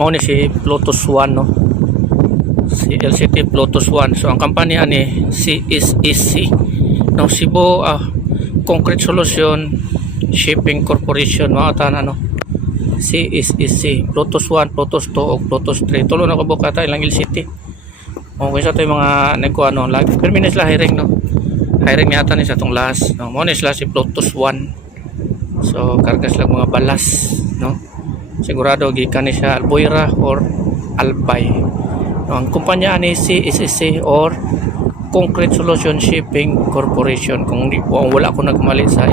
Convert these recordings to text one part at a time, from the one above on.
mao ni si Lotus One, no, si LCT Lotus One. So ang kampanya ni CSEC, no, Cebu Concrete Solution Shipping Corporation, mga tanan, no, CSEC Lotus 1, Lotus 2 ug Lotus 3. Tulo na kabukata ilang LCT. Okay, sa to yung mga nagkuano lagi pero minus la hiring, no, hiring yata ni sa tong last, no, mo ni sila si Lotus 1. So kargas lang mga balas, no, sigurado gikan ni siya Albuera or Albay, no. Ang kumpanya ni CSEC or Concrete Solution Shipping Corporation, kung wala ko nagmali sa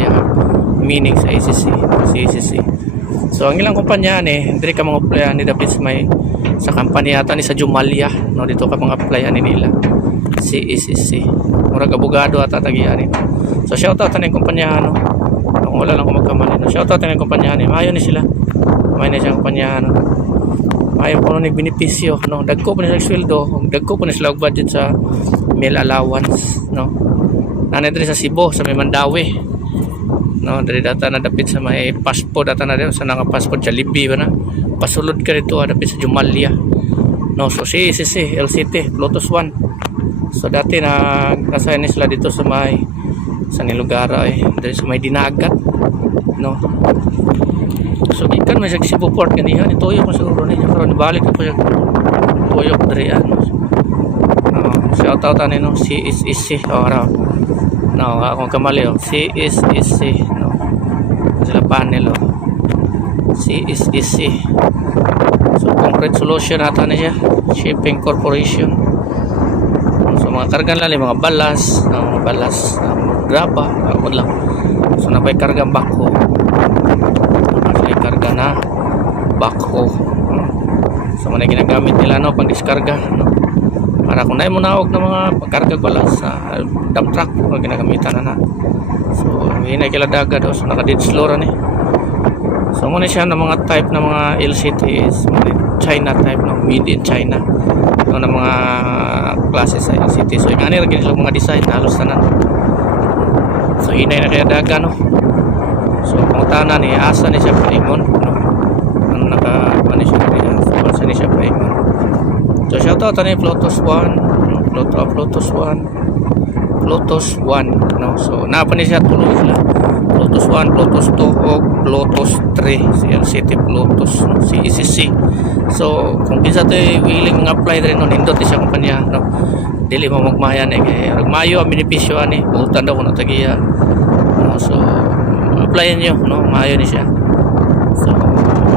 meaning sa CSEC. So ang ilang kumpanya ni diri ka mga applyan ni David may sa company yata ni sa Jumalia, no, dito ka mga applyan ni nila CSEC, murag abogado ata tagiyan ni. So shout out ni kumpanya, no, kung wala lang ko magkamali, no, shout out ni kumpanya ni, maayo ni sila, may na siyang kumpanya, no, maayo ko ni benepisyo, no, dagko pa ni sa sweldo, dagko pa ni sila og budget sa meal allowance, no, nanay diri sa Cebu sa may Mandawi, no, dari data na dapit sa may passport, data na din sa nga passport Jollibee ba na pasulod ka dito dapit sa Jumalia, no. So CSEC LCT Lotus 1, so dati na assign sila dito sa may sa nilugara dari sa may Dinagat, no. So gikan may sa Cebu Port kaniya ituyo ko siguro ni karon balik ko sa tuyo dari shout out ani, no, CSEC ora, no, akong kamali, CSEC, no, sila panel, CSEC. So Concrete Solution ata na siya Shipping Corporation. So mga kargan lang mga balas, mga balas graba ako lang. So napay kargang bako, napay karga na bako, so man ginagamit nila, no, pang diskarga, no, para kung naay mo naog na mga pagkarga wala sa dump truck o ginagamitan na. So hinay kila daga daw, so naka-dead slow ran. So muna siya ng mga type ng mga LCT is China type, no, made in China, no, ng mga klase sa LCT. So yung ani rin sila mga design halos tanan. So hinay na kaya daga, no. So kung tanan ni asa ni siya paingon, no, ano naka siya asa ni siya paingon. So shout out ni Lotus 1, Lotus 1, no. So napa ni siya tulo sila Lotus 1, Lotus 2 o Lotus 3 si LCT Lotus, no, CSEC. So kung bisa to willing nga apply rin, no, nindot siya kumpanya, no, dili mo magmayan mayo ang benepisyo ani utan daw kuno tagiya, no. So applyan niyo, no, mayo ni siya. So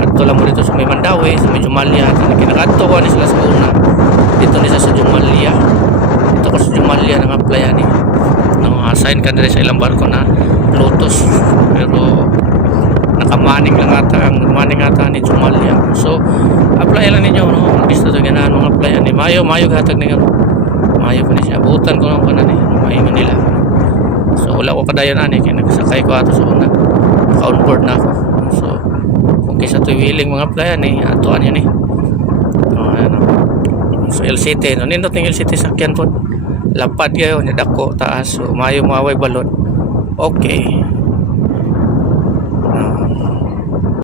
adto lang mo dito sa may Mandawi, sa may Jumalia, kinakadto ko ni sila sa una dito ni sa Jumalia, dito ko sa Jumalia nang applyan ni, no, assign ka diri sa ilang barko na Lotus, pero nakamaning lang ata ni Jumalia. So apply lang ninyo, no, gusto to ganahan mga applyan ni mayo hatag ni mayo ko ni siya butan ko lang kanan ni mayo nila. So wala ko kadayon ani kay nagsakay ko ato sa una, on board na ako. So kaysa to willing mga applyan ni atoan yun, ano. So LCT, no, nindot ng LCT sakyan po lapad kayo ni dako taas, so mayo maway balon. Okay.